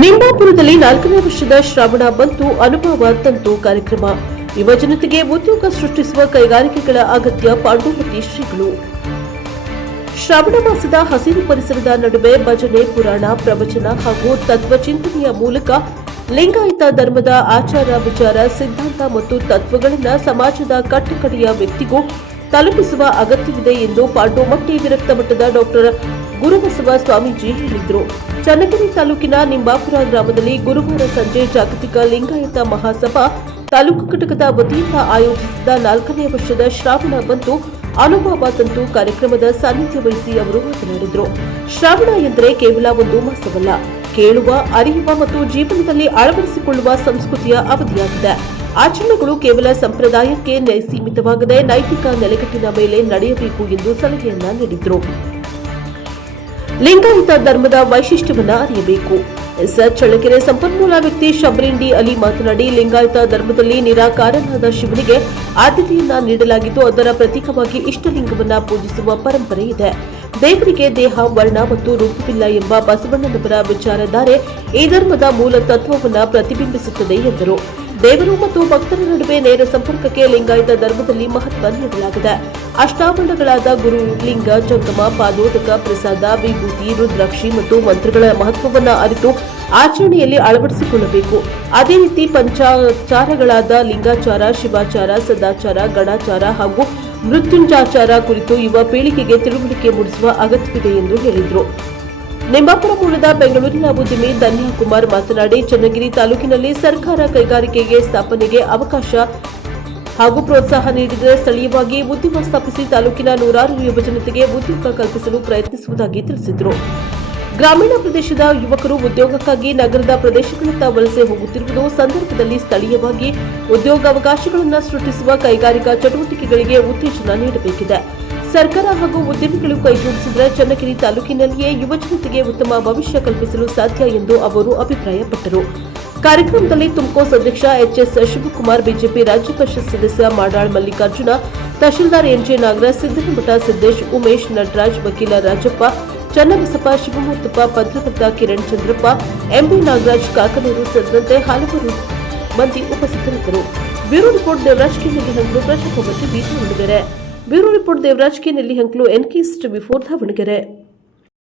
ನಿಂಬಾಪುರದಲ್ಲಿ 4ನೇ ವರ್ಷದ ಶ್ರಾವಣ ಬಂತು ಅನುಭವ ತಂತು ಕಾರ್ಯಕ್ರಮ. ಯುವ ಜನತೆಗೆ ಉದ್ಯೋಗ ಸೃಷ್ಟಿಸುವ ಕೈಗಾರಿಕೆಗಳ ಅಗತ್ಯ ಪಾಂಡುಮತಿ ಶ್ರೀಗಳು. ಶ್ರಾವಣ ಮಾಸದ ಹಸಿರು ಪರಿಸರದ ನಡುವೆ ಭಜನೆ, ಪುರಾಣ, ಪ್ರವಚನ ಹಾಗೂ ತತ್ವಚಿಂತನೆಯ ಮೂಲಕ ಲಿಂಗಾಯತ ಧರ್ಮದ ಆಚಾರ, ವಿಚಾರ, ಸಿದ್ಧಾಂತ ಮತ್ತು ತತ್ವಗಳನ್ನು ಸಮಾಜದ ಕಟ್ಟಕಡೆಯ ವ್ಯಕ್ತಿಗೂ ತಲುಪಿಸುವ ಅಗತ್ಯವಿದೆ ಎಂದು ಪಾಂಡೋಮಟ್ಟಿ ವಿರಕ್ತ ಮಠದ ಡಾಕ್ಟರ್ ಗುರುಬಸವ ಸ್ವಾಮೀಜಿ ಹೇಳಿದರು. ಚನ್ನಗಿರಿ ತಾಲೂಕಿನ ನಿಂಬಾಪುರ ಗ್ರಾಮದಲ್ಲಿ ಗುರುವಾರ ಸಂಜೆ ಜಾಗತಿಕ ಲಿಂಗಾಯತ ಮಹಾಸಭಾ ತಾಲೂಕು ಘಟಕದ ವತಿಯಿಂದ ಆಯೋಜಿಸಿದ 4ನೇ ವರ್ಷದ ಶ್ರಾವಣ ಬಂತು ಅನುಭವ ತಂತು ಕಾರ್ಯಕ್ರಮದ ಸಾನ್ನಿಧ್ಯ ವಹಿಸಿ ಅವರು ಮಾತನಾಡಿದರು. ಶ್ರಾವಣ ಎಂದರೆ ಕೇವಲ ಒಂದು ಮಾಸವಲ್ಲ, ಕೇಳುವ, ಅರಿಯುವ ಮತ್ತು ಜೀವನದಲ್ಲಿ ಅಳವಡಿಸಿಕೊಳ್ಳುವ ಸಂಸ್ಕೃತಿಯ ಅವಧಿಯಾಗಿದೆ. ಆಚರಣೆಗಳು ಕೇವಲ ಸಂಪ್ರದಾಯಕ್ಕೆ ಸೀಮಿತವಾಗದೆ ನೈತಿಕ ನೆಲೆಗಟ್ಟಿನ ಮೇಲೆ ನಡೆಯಬೇಕು ಎಂದು ಸಲಹೆಯನ್ನ ನೀಡಿದರು. ಲಿಂಗಾಯತ ಧರ್ಮದ ವೈಶಿಷ್ಟ್ಯವನ್ನ ಅರಿಯಬೇಕು. ಎಸ್ಆರ್ ಚಳ್ಳಕೆರೆ ಸಂಪನ್ಮೂಲ ವ್ಯಕ್ತಿ ಶಬ್ರೀನ್ ಡಿ ಅಲಿ ಮಾತನಾಡಿ, ಲಿಂಗಾಯತ ಧರ್ಮದಲ್ಲಿ ನಿರಾಕಾರನಾದ ಶಿವನಿಗೆ ಆದ್ಯತೆಯನ್ನ ನೀಡಲಾಗಿದ್ದು ಅದರ ಪ್ರತೀಕವಾಗಿ ಇಷ್ಟಲಿಂಗವನ್ನ ಪೂಜಿಸುವ ಪರಂಪರೆ ಇದೆ. ದೇವರಿಗೆ ದೇಹ, ವರ್ಣ ಮತ್ತು ರೂಪವಿಲ್ಲ ಎಂಬ ಬಸವಣ್ಣನವರ ವಿಚಾರಧಾರೆ ಈ ಧರ್ಮದ ಮೂಲ ತತ್ವವನ್ನು ಪ್ರತಿಬಿಂಬಿಸುತ್ತದೆ ಎಂದರು. ದೇವರು ಮತ್ತು ಭಕ್ತರ ನಡುವೆ ನೇರ ಸಂಪರ್ಕಕ್ಕೆ ಲಿಂಗಾಯತ ಧರ್ಮದಲ್ಲಿ ಮಹತ್ವ ನೀಡಲಾಗಿದೆ. ಅಷ್ಟಾವರಣಗಳಾದ ಗುರು, ಲಿಂಗ, ಜಂಗಮ, ಪಾದೋದಕ, ಪ್ರಸಾದ, ವಿಭೂತಿ, ರುದ್ರಾಕ್ಷಿ ಮತ್ತು ಮಂತ್ರಗಳ ಮಹತ್ವವನ್ನು ಅರಿತು ಆಚರಣೆಯಲ್ಲಿ ಅಳವಡಿಸಿಕೊಳ್ಳಬೇಕು. ಅದೇ ರೀತಿ ಪಂಚಾಚಾರಗಳಾದ ಲಿಂಗಾಚಾರ, ಶಿವಾಚಾರ, ಸದಾಚಾರ, ಗಣಾಚಾರ ಹಾಗೂ ಮೃತ್ಯುಂಜಾಚಾರ ಕುರಿತು ಯುವ ಪೀಳಿಗೆಗೆ ತಿಳುವಳಿಕೆ ಮೂಡಿಸುವ ಅಗತ್ಯವಿದೆ ಎಂದು ಹೇಳಿದರು. ನಿಂಬಾಪುರ ಮೂಲದ ಬೆಂಗಳೂರಿನ ಉದ್ಯಮಿ ಧನ್ಯಕುಮಾರ್ ಮಾತನಾಡಿ, ಚನ್ನಗಿರಿ ತಾಲೂಕಿನಲ್ಲಿ ಸರ್ಕಾರ ಕೈಗಾರಿಕೆಗೆ ಸ್ಥಾಪನೆಗೆ ಅವಕಾಶ ಹಾಗೂ ಪ್ರೋತ್ಸಾಹ ನೀಡಿದರೆ ಸ್ಥಳೀಯವಾಗಿ ಉದ್ಯಮ ಸ್ಥಾಪಿಸಿ ತಾಲೂಕಿನ ನೂರಾರು ಯುವಜನತೆಗೆ ಉದ್ಯೋಗ ಕಲ್ಪಿಸಲು ಪ್ರಯತ್ನಿಸುವುದಾಗಿ ತಿಳಿಸಿದರು. ಗ್ರಾಮೀಣ ಪ್ರದೇಶದ ಯುವಕರು ಉದ್ಯೋಗಕ್ಕಾಗಿ ನಗರದ ಪ್ರದೇಶಗಳತ್ತ ವಲಸೆ ಹೋಗುತ್ತಿರುವುದು ಸಂದರ್ಭದಲ್ಲಿ ಸ್ಥಳೀಯವಾಗಿ ಉದ್ಯೋಗಾವಕಾಶಗಳನ್ನು ಸೃಷ್ಟಿಸುವ ಕೈಗಾರಿಕಾ ಚಟುವಟಿಕೆಗಳಿಗೆ ಉತ್ತೇಜನ ನೀಡಬೇಕಿದೆ. ಸರ್ಕಾರ ಹಾಗೂ ಉದ್ಯಮಿಗಳು ಕೈಜೋಡಿಸಿದರೆ ಚನ್ನಗಿರಿ ತಾಲೂಕಿನಲ್ಲಿಯೇ ಯುವಜನತೆಗೆ ಉತ್ತಮ ಭವಿಷ್ಯ ಕಲ್ಪಿಸಲು ಸಾಧ್ಯ ಎಂದು ಅವರು ಅಭಿಪ್ರಾಯಪಟ್ಟರು. ಕಾರ್ಯಕ್ರಮದಲ್ಲಿ ತುಮಕೋಸ್ ಅಧ್ಯಕ್ಷ ಎಚ್ಎಸ್ ಶಿವಕುಮಾರ್, ಬಿಜೆಪಿ ರಾಜ್ಯ ಪರಿಷತ್ ಸದಸ್ಯ ಮಾಡಾಳ್ ಮಲ್ಲಿಕಾರ್ಜುನ, ತಹಶೀಲ್ದಾರ್ ಎನ್ಜೆ ನಾಗರಾಜ್, ಸಿದ್ದನಮಠ ಸಿದ್ದೇಶ್, ಉಮೇಶ್, ನಟರಾಜ್, ವಕೀಲ ರಾಜಪ್ಪ, ಚನ್ನಬಸಪ್ಪ, ಶಿವಮೂರ್ತಪ್ಪ, ಪತ್ರಕರ್ತ ಕಿರಣ್ ಚಂದ್ರಪ್ಪ, ಎಂಬಿ ನಾಗರಾಜ್, ಕಾಕನೂರು ಸೇರಿದಂತೆ ಹಲವಾರು ಮಂದಿ ಉಪಸ್ಥಿತರಿದ್ದರು. Bureau report Devaraj K Nellihanklu, Prashant Davanagere. Bureau report Devaraj K Nellihanklu, ಎನ್ಕಿಸ್ಟ್ ಬಿಫೋರ್ ದಾವಣಗೆರೆ.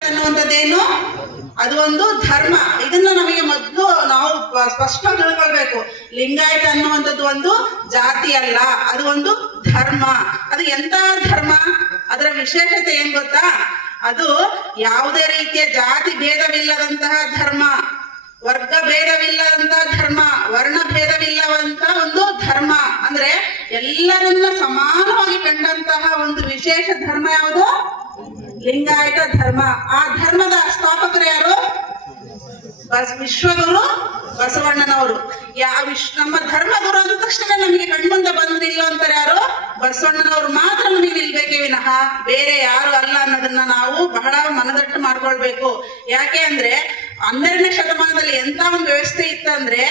ಅನ್ನುವಂಥದ್ದೇನು, ಅದು ಒಂದು ಧರ್ಮ. ಇದನ್ನ ನಮಗೆ ಮೊದಲು ನಾವು ಸ್ಪಷ್ಟವಾಗಿ ತಿಳ್ಕೊಳ್ಬೇಕು. ಲಿಂಗಾಯತ ಅನ್ನುವಂಥದ್ದು ಒಂದು ಜಾತಿ ಅಲ್ಲ, ಅದು ಒಂದು ಧರ್ಮ. ಅದು ಎಂತ ಧರ್ಮ, ಅದರ ವಿಶೇಷತೆ ಏನ್ ಗೊತ್ತಾ? ಅದು ಯಾವುದೇ ರೀತಿಯ ಜಾತಿ ಭೇದವಿಲ್ಲದಂತಹ ಧರ್ಮ, ವರ್ಗ ಭೇದವಿಲ್ಲದಂತಹ ಧರ್ಮ, ವರ್ಣ ಭೇದವಿಲ್ಲವಂತ ಒಂದು ಧರ್ಮ. ಅಂದ್ರೆ ಎಲ್ಲರನ್ನ ಸಮಾನವಾಗಿ ಕಂಡಂತಹ ಒಂದು ವಿಶೇಷ ಧರ್ಮ ಯಾವುದು? ಲಿಂಗಾಯತ ಧರ್ಮ. ಆ ಧರ್ಮದ ಸ್ಥಾಪಕರು ಯಾರು? ವಿಶ್ವಗುರು ಬಸವಣ್ಣನವರು. ನಮ್ಮ ಧರ್ಮಗುರು ಅಂದ ತಕ್ಷಣ ನಮಗೆ ಕಣ್ಮುಂದೆ ಬಂದಿಲ್ಲ ಅಂತಾರೆ ಯಾರು? ಬಸವಣ್ಣನವರು ಮಾತ್ರ ನಮಗೆ ನಿಲ್ಬೇಕೇ ವಿನಃ ಬೇರೆ ಯಾರು ಅಲ್ಲ ಅನ್ನೋದನ್ನ ನಾವು ಬಹಳ ಮನದಟ್ಟು ಮಾಡ್ಕೊಳ್ಬೇಕು. ಯಾಕೆ ಅಂದ್ರೆ 12ನೇ ಶತಮಾನದಲ್ಲಿ ಎಂತ ಒಂದು ವ್ಯವಸ್ಥೆ ಇತ್ತಂದ್ರೆ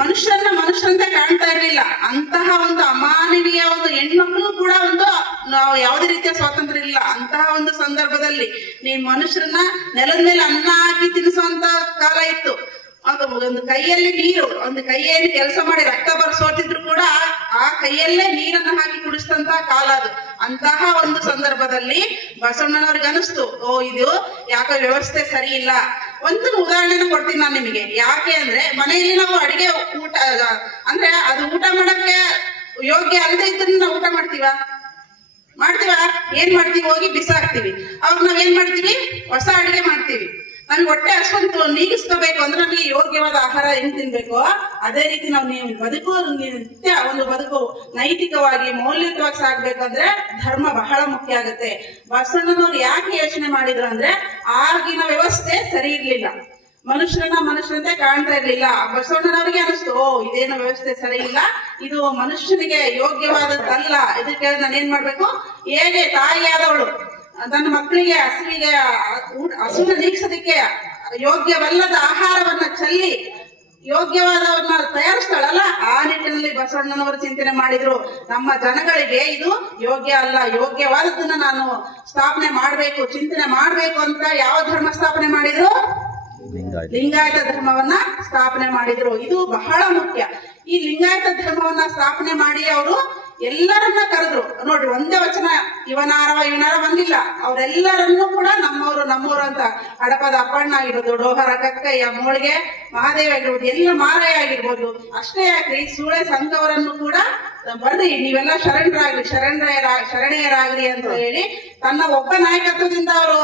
ಮನುಷ್ಯರನ್ನ ಮನುಷ್ಯರಂತೆ ಕಾಣ್ತಾ ಇರ್ಲಿಲ್ಲ. ಅಂತಹ ಒಂದು ಅಮಾನವೀಯ ಒಂದು ಹೆಣ್ಮಕ್ಳು ಕೂಡ ಒಂದು ನಾವು ಯಾವುದೇ ರೀತಿಯ ಸ್ವಾತಂತ್ರ್ಯ ಇಲ್ಲ. ಅಂತಹ ಒಂದು ಸಂದರ್ಭದಲ್ಲಿ ನೀವು ಮನುಷ್ಯರನ್ನ ನೆಲದ ಮೇಲೆ ಅನ್ನ ಹಾಕಿ ತಿನ್ನಿಸುವಂತ ಕಾಲ ಇತ್ತು. ಒಂದು ಕೈಯಲ್ಲಿ ನೀರು, ಒಂದು ಕೈಯಲ್ಲಿ ಕೆಲಸ ಮಾಡಿ ರಕ್ತ ಬರ್ಸೋತಿದ್ರು ಕೂಡ ಆ ಕೈಯಲ್ಲೇ ನೀರನ್ನ ಹಾಕಿ ಕುಡಿಸಿದಂತ ಕಾಲ ಅದು. ಅಂತಹ ಒಂದು ಸಂದರ್ಭದಲ್ಲಿ ಬಸವಣ್ಣನವ್ರಿಗೆ ಅನಿಸ್ತು, ಇದು ಯಾಕೆ ವ್ಯವಸ್ಥೆ ಸರಿ ಇಲ್ಲ. ಒಂದು ಉದಾಹರಣೆನ ಕೊಡ್ತೀನಿ ನಾನು ನಿಮಗೆ. ಯಾಕೆ ಅಂದ್ರೆ ಮನೆಯಲ್ಲಿ ನಾವು ಅಡಿಗೆ ಊಟ ಅಂದ್ರೆ ಅದು ಊಟ ಮಾಡಕ್ಕೆ ಯೋಗ್ಯ ಅಲ್ಲದೆ ಇದ್ರಿಂದ ನಾವು ಊಟ ಮಾಡ್ತೀವ? ಏನ್ ಮಾಡ್ತೀವಿ? ಹೋಗಿ ಬಿಸಾಕ್ತಿವಿ. ಅವಾಗ ನಾವ್ ಏನ್ ಮಾಡ್ತೀವಿ? ಹೊಸ ಅಡಿಗೆ ಮಾಡ್ತೀವಿ. ನಮ್ಗೆ ಹೊಟ್ಟೆ ಅಷ್ಟೊಂದು ನೀಗಿಸ್ಕೋಬೇಕು ಅಂದ್ರೆ ನಮಗೆ ಯೋಗ್ಯವಾದ ಆಹಾರ ಹೆಂಗ್ ತಿನ್ಬೇಕು ಅದೇ ರೀತಿ ನಾವು ನಿತ್ಯ ಒಂದು ಬದುಕು ನೈತಿಕವಾಗಿ ಮೌಲ್ಯಯುತವಾಗಿ ಸಾಗ್ಬೇಕಂದ್ರೆ ಧರ್ಮ ಬಹಳ ಮುಖ್ಯ ಆಗುತ್ತೆ. ಬಸವಣ್ಣನವ್ರು ಯಾಕೆ ಯೋಚನೆ ಮಾಡಿದ್ರು ಅಂದ್ರೆ ಆಗಿನ ವ್ಯವಸ್ಥೆ ಸರಿ ಇರ್ಲಿಲ್ಲ, ಮನುಷ್ಯರಂತೆ ಕಾಣ್ತಾ ಇರ್ಲಿಲ್ಲ. ಬಸವಣ್ಣನವರಿಗೆ ಅನಿಸ್ತು, ಇದೇನೋ ವ್ಯವಸ್ಥೆ ಸರಿ ಇಲ್ಲ, ಇದು ಮನುಷ್ಯನಿಗೆ ಯೋಗ್ಯವಾದದ್ದಲ್ಲ. ಇದಕ್ಕೆ ನಾನು ಏನ್ ಮಾಡ್ಬೇಕು? ಹೇಗೆ ತಾಯಿಯಾದವಳು ತನ್ನ ಮಕ್ಕಳಿಗೆ ಹಸುವಿನ ನೀಗಿಸೋದಕ್ಕೆ ಯೋಗ್ಯವಲ್ಲದ ಆಹಾರವನ್ನ ಚೆಲ್ಲಿ ಯೋಗ್ಯವಾದವನ್ನ ತಯಾರಿಸ್ತಾಳಲ್ಲ, ಆ ನಿಟ್ಟಿನಲ್ಲಿ ಬಸವಣ್ಣನವರು ಚಿಂತನೆ ಮಾಡಿದ್ರು. ನಮ್ಮ ಜನಗಳಿಗೆ ಇದು ಯೋಗ್ಯ ಅಲ್ಲ, ಯೋಗ್ಯವಾದದನ್ನ ನಾನು ಸ್ಥಾಪನೆ ಮಾಡ್ಬೇಕು, ಚಿಂತನೆ ಮಾಡ್ಬೇಕು ಅಂತ ಯಾವ ಧರ್ಮ ಸ್ಥಾಪನೆ ಮಾಡಿದ್ರು? ಲಿಂಗಾಯತ ಧರ್ಮವನ್ನ ಸ್ಥಾಪನೆ ಮಾಡಿದ್ರು. ಇದು ಬಹಳ ಮುಖ್ಯ. ಈ ಲಿಂಗಾಯತ ಧರ್ಮವನ್ನ ಸ್ಥಾಪನೆ ಮಾಡಿ ಅವರು ಎಲ್ಲರನ್ನ ಕರೆದ್ರು. ನೋಡ್ರಿ, ಒಂದೇ ವಚನ ಇವನಾರ ಬಂದಿಲ್ಲ, ಅವರೆಲ್ಲರನ್ನೂ ಕೂಡ ನಮ್ಮವರು ಅಂತ ಹಡಪದ ಅಪ್ಪಣ್ಣ ಆಗಿರ್ಬೋದು, ಡೋಹರ ಕಕ್ಕಯ್ಯ, ಮೋಳಿಗೆ ಮಹಾದೇವ ಆಗಿರ್ಬೋದು, ಎಲ್ಲ ಮಾರಯ್ಯ ಆಗಿರ್ಬೋದು, ಅಷ್ಟೇ ಯಾಕ್ರಿ ಸೂಳೆ ಸಂಘವರನ್ನು ಕೂಡ ಬರ್ರಿ ನೀವೆಲ್ಲ ಶರಣೆಯರಾಗ್ರಿ ಅಂತ ಹೇಳಿ ತನ್ನ ಒಬ್ಬ ನಾಯಕತ್ವದಿಂದ ಅವರು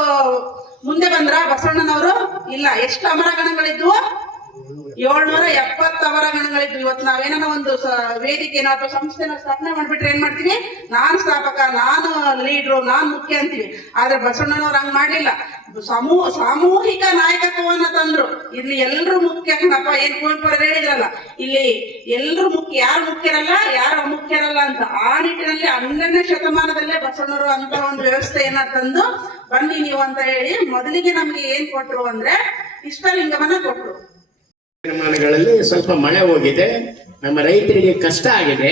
ಮುಂದೆ ಬಂದ್ರ. ಬಸವಣ್ಣನವರು ಇಲ್ಲ, ಎಷ್ಟು ಅಮರಗಣಗಳಿದ್ವು? 770 ಅಮರಗಣಗಳಿದ್ವು. ಇವತ್ತು ನಾವೇನೋ ಒಂದು ವೇದಿಕೆನ ಅಥವಾ ಸಂಸ್ಥೆನ ಸ್ಥಾಪನೆ ಮಾಡ್ಬಿಟ್ರೆ ಏನ್ ಮಾಡ್ತೀವಿ? ನಾನ್ ಸ್ಥಾಪಕ, ನಾನು ಲೀಡ್ರು, ನಾನ್ ಮುಖ್ಯ ಅಂತೀವಿ. ಆದ್ರೆ ಬಸವಣ್ಣನವ್ರು ಹಂಗ್ ಮಾಡ್ಲಿಲ್ಲ. ಸಾಮೂಹಿಕ ನಾಯಕತ್ವವನ್ನ ತಂದ್ರು. ಇಲ್ಲಿ ಎಲ್ರು ಮುಖ್ಯ ಕಣಪ್ಪ, ಏನ್ ಕುವೆಂಪು ಹೇಳಿದ್ರಲ್ಲ, ಇಲ್ಲಿ ಎಲ್ರು ಮುಖ್ಯ, ಯಾರು ಮುಖ್ಯರಲ್ಲ, ಯಾರು ಅಮುಖ್ಯರಲ್ಲ ಅಂತ. ಆ ನಿಟ್ಟಿನಲ್ಲಿ 12ನೇ ಶತಮಾನದಲ್ಲೇ ಬಸವಣ್ಣರು ಅಂತ ಒಂದು ವ್ಯವಸ್ಥೆಯನ್ನ ತಂದು ಬನ್ನಿ ನೀವು ಅಂತ ಹೇಳಿ ಮೊದಲಿಗೆ ನಮ್ಗೆ ಏನ್ ಕೊಟ್ರು ಅಂದ್ರೆ ಇಷ್ಟಲಿಂಗವನ್ನ ಕೊಟ್ರು. ಗಳಲ್ಲಿ ಸ್ವಲ್ಪ ಮಳೆ ಹೋಗಿದೆ, ನಮ್ಮ ರೈತರಿಗೆ ಕಷ್ಟ ಆಗಿದೆ.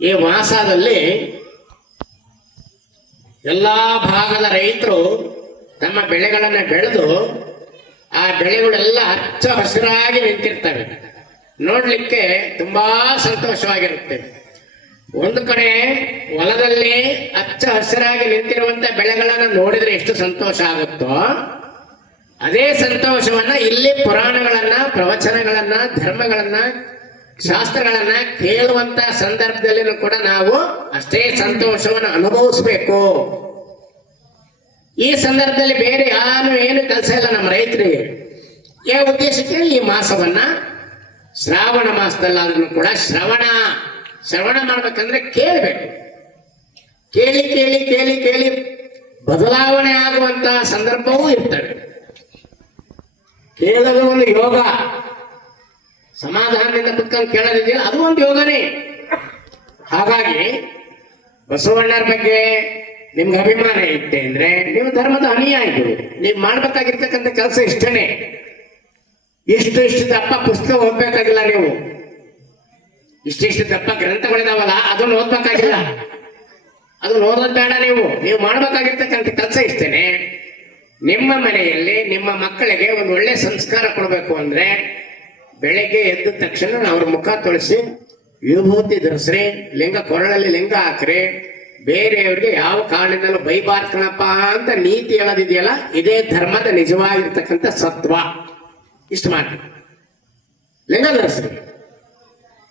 ಈ ಮಾಸದಲ್ಲಿ ಎಲ್ಲಾ ಭಾಗದ ರೈತರು ತಮ್ಮ ಬೆಳೆಗಳನ್ನ ಬೆಳೆದು ಆ ಬೆಳೆಗಳೆಲ್ಲ ಹಚ್ಚ ಹಸಿರಾಗಿ ನಿಂತಿರ್ತವೆ. ನೋಡ್ಲಿಕ್ಕೆ ತುಂಬಾ ಸಂತೋಷವಾಗಿರುತ್ತೆ. ಒಂದು ಕಡೆ ಹೊಲದಲ್ಲಿ ಹಚ್ಚ ಹಸಿರಾಗಿ ನಿಂತಿರುವಂತ ಬೆಳೆಗಳನ್ನ ನೋಡಿದ್ರೆ ಎಷ್ಟು ಸಂತೋಷ ಆಗುತ್ತೋ, ಅದೇ ಸಂತೋಷವನ್ನ ಇಲ್ಲಿ ಪುರಾಣಗಳನ್ನ, ಪ್ರವಚನಗಳನ್ನ, ಧರ್ಮಗಳನ್ನ, ಶಾಸ್ತ್ರಗಳನ್ನ ಕೇಳುವಂತ ಸಂದರ್ಭದಲ್ಲಿನೂ ಕೂಡ ನಾವು ಅಷ್ಟೇ ಸಂತೋಷವನ್ನು ಅನುಭವಿಸ್ಬೇಕು. ಈ ಸಂದರ್ಭದಲ್ಲಿ ಬೇರೆ ಏನು ಕೆಲಸ ಇಲ್ಲ ನಮ್ಮ ರೈತರಿಗೆ. ಈ ಉದ್ದೇಶಕ್ಕೆ ಈ ಮಾಸವನ್ನ ಶ್ರಾವಣ ಮಾಸದಲ್ಲಾದ್ರೂ ಕೂಡ ಶ್ರವಣ ಮಾಡ್ಬೇಕಂದ್ರೆ ಕೇಳಬೇಕು. ಕೇಳಿ ಕೇಳಿ ಕೇಳಿ ಕೇಳಿ ಬದಲಾವಣೆ ಆಗುವಂತಹ ಸಂದರ್ಭವೂ ಇರ್ತವೆ. ಕೇಳೋದು ಒಂದು ಯೋಗ. ಸಮಾಧಾನದಿಂದ ಕುತ್ಕೊಂಡು ಕೇಳೋದಿದೆಯಲ್ಲ, ಅದು ಒಂದು ಯೋಗನೇ. ಹಾಗಾಗಿ ಬಸವಣ್ಣರ ಬಗ್ಗೆ ನಿಮ್ಗೆ ಅಭಿಮಾನ ಇತ್ತೆ ಅಂದ್ರೆ ನೀವು ಧರ್ಮದ ಅನುಯಾಯಿಗಳು. ನೀವು ಮಾಡ್ಬೇಕಾಗಿರ್ತಕ್ಕಂಥ ಕೆಲಸ ಇಷ್ಟನೇ. ಇಷ್ಟು ದಪ್ಪ ಪುಸ್ತಕ ಓದ್ಬೇಕಾಗಿಲ್ಲ ನೀವು. ಇಷ್ಟಿಷ್ಟು ದಪ್ಪ ಗ್ರಂಥಗಳಿದಾವಲ್ಲ, ಅದನ್ನು ಓದ್ಬೇಕಾಗಿಲ್ಲ. ಅದನ್ನ ಓದೋದ್ ಬೇಡ. ನೀವು ಮಾಡ್ಬೇಕಾಗಿರ್ತಕ್ಕಂಥ ಕೆಲಸ ಇಷ್ಟೇನೆ. ನಿಮ್ಮ ಮನೆಯಲ್ಲಿ ನಿಮ್ಮ ಮಕ್ಕಳಿಗೆ ಒಂದು ಒಳ್ಳೆ ಸಂಸ್ಕಾರ ಕೊಡಬೇಕು ಅಂದ್ರೆ ಬೆಳಗ್ಗೆ ಎದ್ದ ತಕ್ಷಣ ಅವ್ರ ಮುಖ ತೊಳಸಿ ವಿಭೂತಿ ಧರಿಸ್ರಿ, ಕೊರಳಲ್ಲಿ ಲಿಂಗ ಹಾಕ್ರಿ. ಬೇರೆಯವ್ರಿಗೆ ಯಾವ ಕಾರಣದಿಂದಲೂ ಬೈಬಾರ್ಕಣಪ್ಪ ಅಂತ ನೀತಿ ಹೇಳೋದಿದೆಯಲ್ಲ, ಇದೇ ಧರ್ಮದ ನಿಜವಾಗಿರ್ತಕ್ಕಂಥ ಸತ್ವ. ಇಷ್ಟು ಮಾಡಿ ಲಿಂಗ ಧರಿಸ್ರಿ.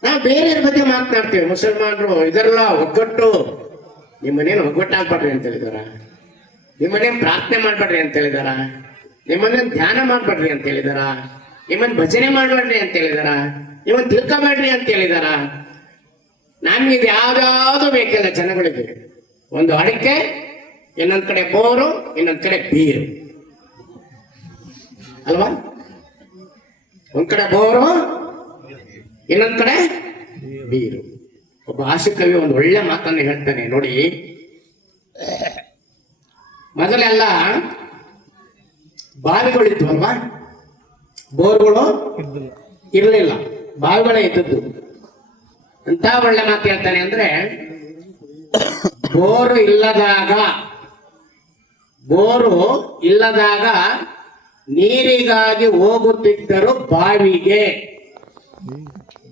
ನಾವು ಬೇರೆಯವ್ರ ಬಗ್ಗೆ ಮಾತನಾಡ್ತೀವಿ. ಮುಸಲ್ಮಾನರು ಇದೆಲ್ಲ ಒಗ್ಗಟ್ಟು, ನಿಮ್ಮನೇನು ಒಗ್ಗಟ್ಟಾಗ್ಬಾರ್ರಿ ಅಂತ ಹೇಳಿದಾರ, ನಿಮ್ಮನೇನ್ ಪ್ರಾರ್ಥನೆ ಮಾಡ್ಬೇಡ್ರಿ ಅಂತ ಹೇಳಿದಾರ, ನಿಮ್ಮನ್ನ ಧ್ಯಾನ ಮಾಡ್ಬೇಡ್ರಿ ಅಂತ ಹೇಳಿದಾರ, ನಿಮ್ಮನ್ನ ಭಜನೆ ಮಾಡ್ಬೇಡ್ರಿ ಅಂತ ಹೇಳಿದಾರ, ನಿಮ್ಮನ್ನ ತಿಳ್ಕೊಬೇಡ್ರಿ ಅಂತ ಹೇಳಿದಾರ. ನಮ್ಗೆ ಇದು ಯಾವ್ದಾವ್ದು ಬೇಕಿಲ್ಲ ಜನಗಳಿಗೆ. ಒಂದು ಅಡಿಕೆ, ಇನ್ನೊಂದ್ ಕಡೆ ಬೋರು, ಇನ್ನೊಂದ್ ಕಡೆ ಬೀರು ಅಲ್ವಾ? ಒಂದ್ ಕಡೆ ಬೋರು, ಇನ್ನೊಂದ್ ಕಡೆ ಬೀರು. ಒಬ್ಬ ಆಶುಕವಿ ಒಂದು ಒಳ್ಳೆ ಮಾತನ್ನು ಹೇಳ್ತಾನೆ ನೋಡಿ. ಮೊದಲೆಲ್ಲ ಬಾವಿಗಳಿದ್ವು ಅಲ್ವಾ, ಬೋರ್ಗಳು ಇರಲಿಲ್ಲ, ಬಾವಿಗಳೇ ಇದ್ದದ್ದು. ಅಂತ ಒಳ್ಳೆ ಮಾತು ಹೇಳ್ತಾನೆ ಅಂದ್ರೆ, ಬೋರು ಇಲ್ಲದಾಗ ನೀರಿಗಾಗಿ ಹೋಗುತ್ತಿದ್ದರು ಬಾವಿಗೆ.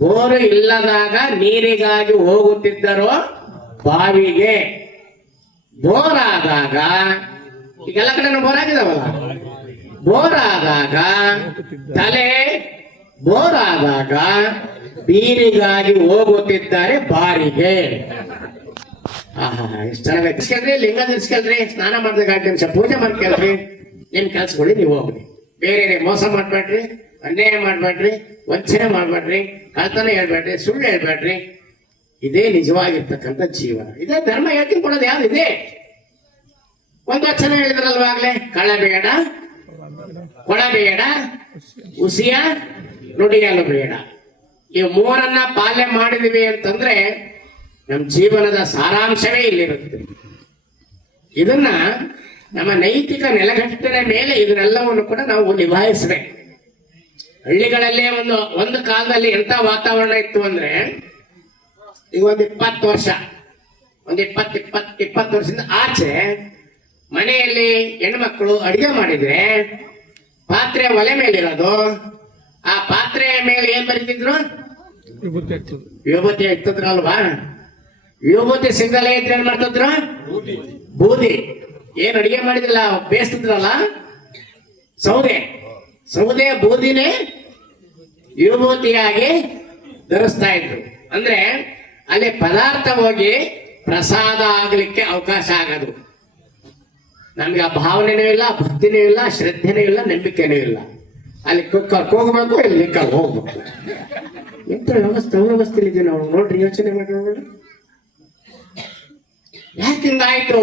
ಬೋರು ಇಲ್ಲದಾಗ ನೀರಿಗಾಗಿ ಹೋಗುತ್ತಿದ್ದರು ಬಾವಿಗೆ. ಬೋರಾದಾಗ, ಈಗೆಲ್ಲ ಕಡೆ ಬೋರಾಗಿದಾವಲ್ಲ, ಬೋರಾದಾಗ ಬೋರಾದಾಗ ಬೀರಿಗಾಗಿ ಹೋಗುತ್ತಿದ್ದಾರೆ ಬಾರಿಗೆ. ಎಷ್ಟು ಚೆನ್ನಾಗಿ ಲಿಂಗ ಧರಿಸ್ಕಲ್ರಿ, ಸ್ನಾನ ಮಾಡಿದಾಗ 5 ನಿಮಿಷ ಪೂಜೆ ಮಾಡ್ಕೇಳ್ರಿ, ನಿಮ್ ಕೆಲ್ಸಗಳು ನೀವು ಹೋಗ್ರಿ. ಬೇರೆ ಮೋಸ ಮಾಡ್ಬೇಡ್ರಿ, ಅನ್ಯಾಯ ಮಾಡ್ಬೇಡ್ರಿ, ವಂಚನೆ ಮಾಡ್ಬೇಡ್ರಿ, ಕಳ್ತನ ಹೇಳ್ಬೇಡ್ರಿ, ಸುಳ್ಳು ಹೇಳ್ಬೇಡ್ರಿ. ಇದೇ ನಿಜವಾಗಿರ್ತಕ್ಕಂಥ ಜೀವನ. ಇದೇ ಧರ್ಮ ಹೇಳ್ತೀನಿ ಕೊಡೋದು ಯಾವ್ದಿದೆ? ಒಂದು ವಚನ ಹೇಳಿದ್ರಲ್ವಾಗ್ಲೇ, ಕಳಬೇಡ, ಕೊಡಬೇಡ, ಉಸಿಯ ನುಡಿಯಲು ಬೇಡ. ಈ 3 ಪಾಲನೆ ಮಾಡಿದೀವಿ ಅಂತಂದ್ರೆ ನಮ್ಮ ಜೀವನದ ಸಾರಾಂಶವೇ ಇಲ್ಲಿರುತ್ತೆ. ಇದನ್ನ ನಮ್ಮ ನೈತಿಕ ನೆಲೆಗಟ್ಟಿನ ಮೇಲೆ ಇದನ್ನೆಲ್ಲವನ್ನು ಕೂಡ ನಾವು ನಿಭಾಯಿಸಬೇಕು. ಹಳ್ಳಿಗಳಲ್ಲೇ ಒಂದು ಕಾಲದಲ್ಲಿ ಎಂತ ವಾತಾವರಣ ಇತ್ತು ಅಂದ್ರೆ, ಈಗ ಒಂದು 20 ವರ್ಷ, ಒಂದು 20 ವರ್ಷದಿಂದ ಆಚೆ ಮನೆಯಲ್ಲಿ ಹೆಣ್ಮಕ್ಳು ಅಡಿಗೆ ಮಾಡಿದ್ರೆ ಪಾತ್ರೆ ಒಲೆ ಮೇಲಿರೋದು. ಆ ಪಾತ್ರೆಯ ಮೇಲೆ ಏನ್ ಬರೀತಿದ್ರು? ವಿಭೂತಿ ಇರ್ತದ್ರಲ್ವಾ? ವಿಭೂತಿ ಸಿಗದಲ್ಲೇ ಇದ್ರೆ ಏನ್ ಮಾಡ್ತಿದ್ರು? ಬೂದಿ. ಏನ್ ಅಡಿಗೆ ಮಾಡಿದ್ರಲ್ಲ, ಬೇಯಿಸ್ತಿದ್ರಲ್ಲ ಸೌದೆ ಬೂದಿನೇ ವಿಭೂತಿಯಾಗಿ ಧರಿಸ್ತಾ ಇದ್ರು. ಅಂದ್ರೆ ಅಲ್ಲಿ ಪದಾರ್ಥ ಹೋಗಿ ಪ್ರಸಾದ ಆಗ್ಲಿಕ್ಕೆ ಅವಕಾಶ ಆಗೋದು. ನಮ್ಗೆ ಆ ಭಾವನೆನೂ ಇಲ್ಲ, ಭಕ್ತಿನೂ ಇಲ್ಲ, ಶ್ರದ್ಧೆನೂ ಇಲ್ಲ, ನಂಬಿಕೆನೂ ಇಲ್ಲ. ಅಲ್ಲಿ ಕುಕ್ಕರ್ ಹೋಗ್ಬೇಕು, ಇಲ್ಲಿ ನಿಕ್ಕರ್ ಹೋಗ್ಬೇಕು. ಎಂತ ವ್ಯವಸ್ಥೆ ಇದೀವಿ ನಾವು ನೋಡ್ರಿ, ಯೋಚನೆ ಮಾಡಿ. ಯಾಕೆ ಹಿಂಗಾಯ್ತು?